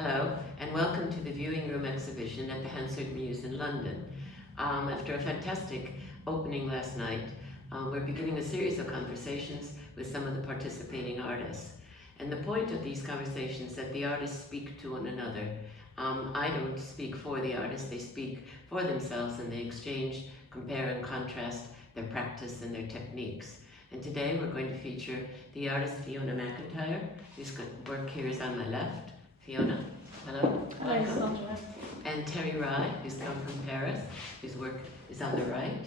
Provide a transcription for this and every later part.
Hello, and welcome to the viewing room exhibition at the Hansard Muse in London. After a fantastic opening last night, we're beginning a series of conversations with some of the participating artists. And the point of these conversations is that the artists speak to one another. I don't speak for the artists, they speak for themselves, and they exchange, compare and contrast their practice and their techniques. And today we're going to feature the artist Fiona McIntyre, whose work here is on my left. Fiona, hello. Hello, Sandra. And Andrélis-Rye, who's come from Paris, whose work is on the right.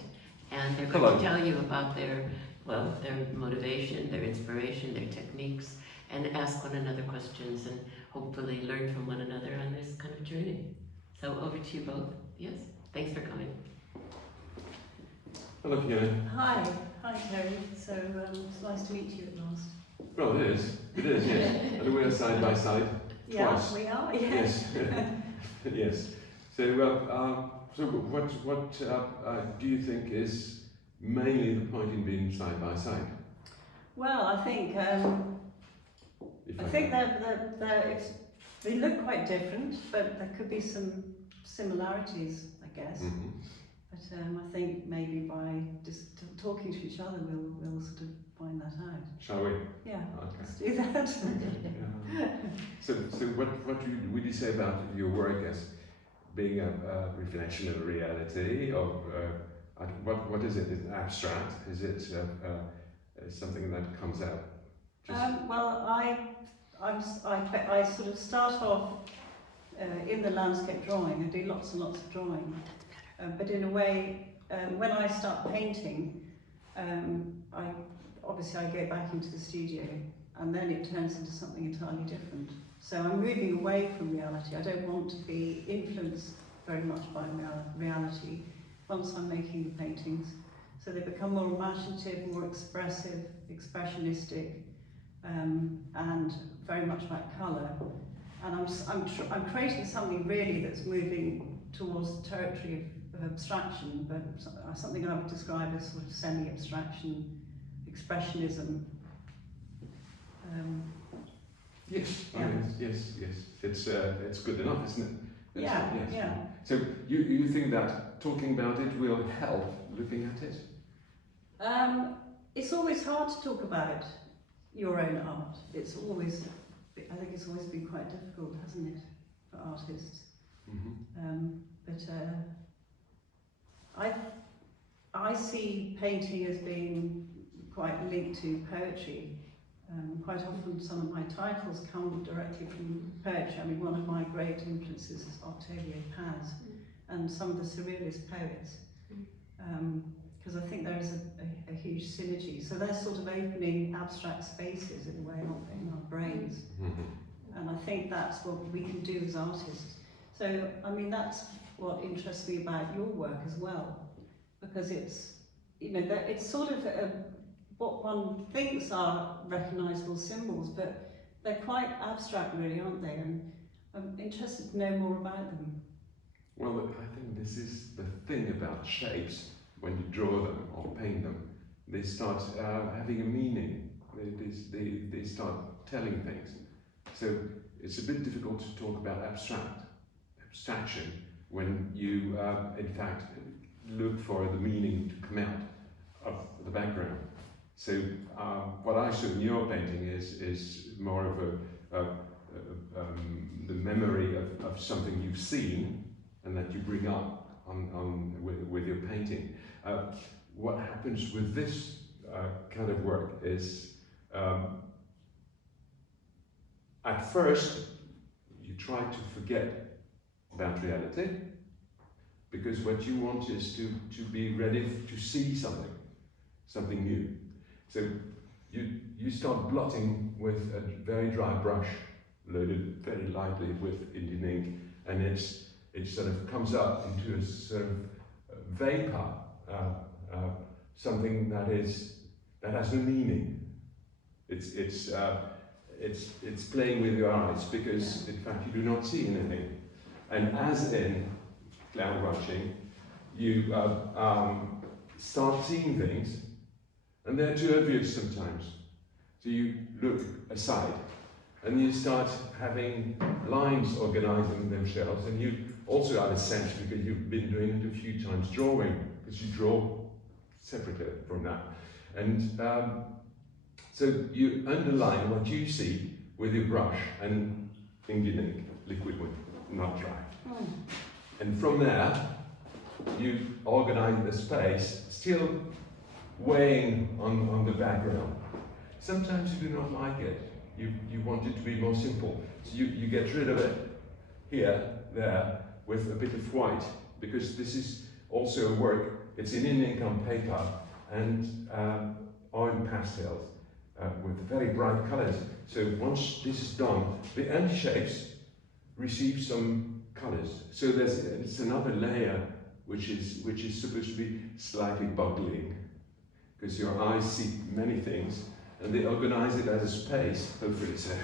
And they're going to tell you about their motivation, their inspiration, their techniques, and ask one another questions and hopefully learn from one another on this kind of journey. So over to you both. Yes, thanks for coming. Hello, Fiona. Hi, Terry. So it's nice to meet you at last. Well, it is, yes. And we're side by side. Yeah, Twice. we are. Yes. Yes. So, what do you think is mainly the point in being side by side? Well, I think they look quite different, but there could be some similarities, I guess. Mm-hmm. But I think maybe by just talking to each other, we'll sort of find that out. Shall we? Yeah. Okay. Let's do that. So what would you say about your work as being a reflection of reality, or what is it? Is it abstract? Is it something that comes out? Well, I sort of start off in the landscape drawing. I do lots and lots of drawing, but in a way, when I start painting, I go back into the studio, and then it turns into something entirely different. So I'm moving away from reality. I don't want to be influenced very much by reality once I'm making the paintings. So they become more imaginative, more expressive, expressionistic, and very much about colour. And I'm creating something really that's moving towards the territory of abstraction, but something I would describe as sort of semi-abstraction, expressionism. Yes. Yeah. Yes. It's good enough, isn't it? Yeah. Yes. Yeah. So you think that talking about it will help looking at it? It's always hard to talk about your own art. I think it's always been quite difficult, hasn't it, for artists? Mm-hmm. I see painting as being quite linked to poetry. Quite often some of my titles come directly from poetry. I mean, one of my great influences is Octavio Paz and some of the surrealist poets, because I think there is a huge synergy. So they're sort of opening abstract spaces in a way, in our brains. Mm-hmm. And I think that's what we can do as artists. So, I mean, that's what interests me about your work as well, because it's, it's sort of what one thinks are recognisable symbols, but they're quite abstract really, aren't they? And I'm interested to know more about them. Well, I think this is the thing about shapes. When you draw them or paint them, they start having a meaning. They start telling things. So it's a bit difficult to talk about abstraction when you, in fact, look for the meaning to come out of the background. So what I saw in your painting is more of the memory of something you've seen and that you bring up with your painting. What happens with this kind of work is, at first, you try to forget about reality, because what you want is to be ready to see something new. So you start blotting with a very dry brush, loaded very lightly with Indian ink, and it sort of comes up into a sort of vapor, something that has no meaning. It's playing with your eyes, because in fact you do not see anything. And as in cloud brushing, you start seeing things, and they're too obvious sometimes. So you look aside, and you start having lines organizing themselves, and you also have a sense, because you've been doing it a few times, drawing, because you draw separately from that. And so you underline what you see with your brush and ink ink, liquid ink, not dry. And from there, you organize the space, still weighing on the background. Sometimes you do not like it. You want it to be more simple. So you get rid of it here, there, with a bit of white, because this is also a work, it's in ink on paper and on pastels with very bright colors. So once this is done, the anti-shapes receive some colors. So it's another layer which is supposed to be slightly boggling, because your eyes see many things, and they organize it as a space, hopefully so.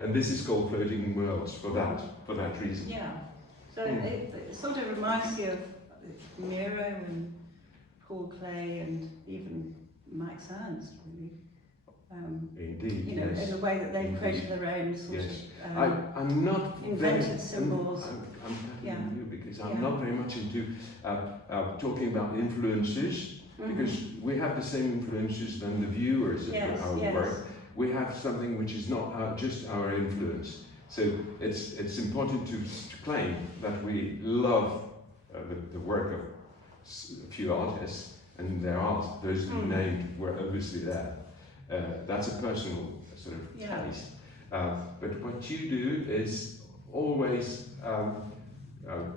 And this is called floating worlds for that reason. Yeah. So it sort of reminds me of Miro and Paul Klee and even Max Ernst, really. Indeed, you know, yes. in the way that they've created their own sort Yes. of I'm not invented very, symbols. I'm Yeah. telling you because I'm Yeah. not very much into talking about influences, because we have the same influences than the viewers of Yes, our yes. work. We have something which is not just our influence. So it's important to claim that we love the work of a few artists and their art. Those you named were obviously there. That's a personal sort of taste. But what you do is always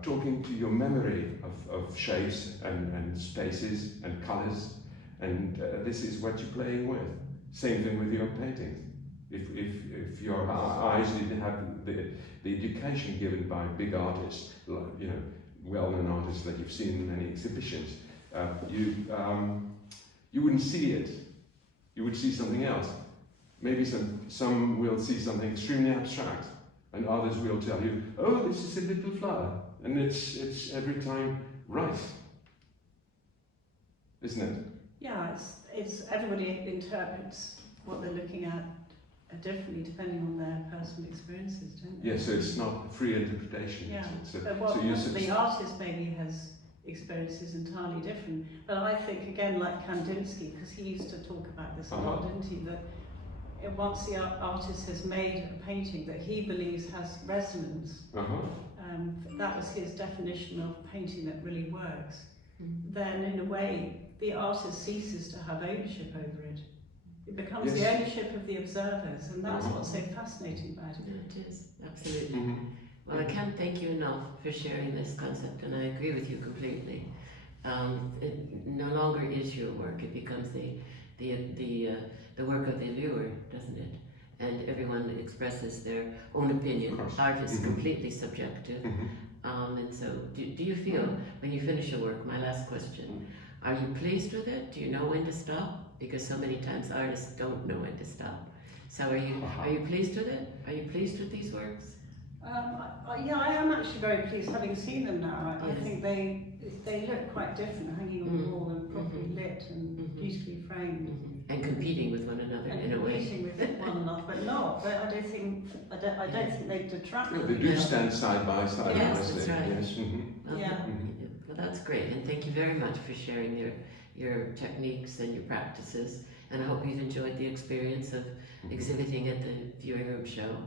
talking to your memory of shapes and spaces and colors, and this is what you're playing with. Same thing with your paintings. If your eyes didn't have the education given by big artists, like, you know, well-known artists that you've seen in many exhibitions, you wouldn't see it. You would see something else. Maybe some will see something extremely abstract, and others will tell you, oh, this is a little flower, and it's every time right, isn't it? Yeah, it's everybody interprets what they're looking at differently depending on their personal experiences, don't they? Yeah, so it's not free interpretation. Yeah. So The artist maybe has experiences entirely different. But I think, again, like Kandinsky, because he used to talk about this a lot, didn't he? That once the artist has made a painting that he believes has resonance, that was his definition of painting that really works, then in a way the artist ceases to have ownership over it. It becomes the ownership of the observers, and that's what's so fascinating about it. Yeah, it is, absolutely. Well, I can't thank you enough for sharing this concept, and I agree with you completely. It no longer is your work; it becomes the work of the viewer, doesn't it? And everyone expresses their own opinion. Art is completely subjective. And so, do you feel when you finish a work? My last question: are you pleased with it? Do you know when to stop? Because so many times artists don't know when to stop. So, are you pleased with it? Are you pleased with these works? Yeah, I am actually very pleased having seen them now. I think they look quite different, hanging on the wall and properly lit and beautifully framed. And competing with one another And in a way. competing with one another, but not. But I don't think they detract. No, they do stand side by side. Yes, honestly. that's right. Yes. Yeah. Well, that's great, and thank you very much for sharing your techniques and your practices. And I hope you've enjoyed the experience of exhibiting at the Viewing Room show.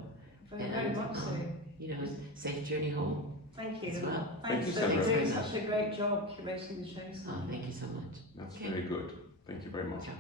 Very much so. You know, safe journey home. Thank you. As well. Thanks you, for Sandra. doing such a great job curating the show. Thank you so much. That's Okay. very good. Thank you very much. Ciao.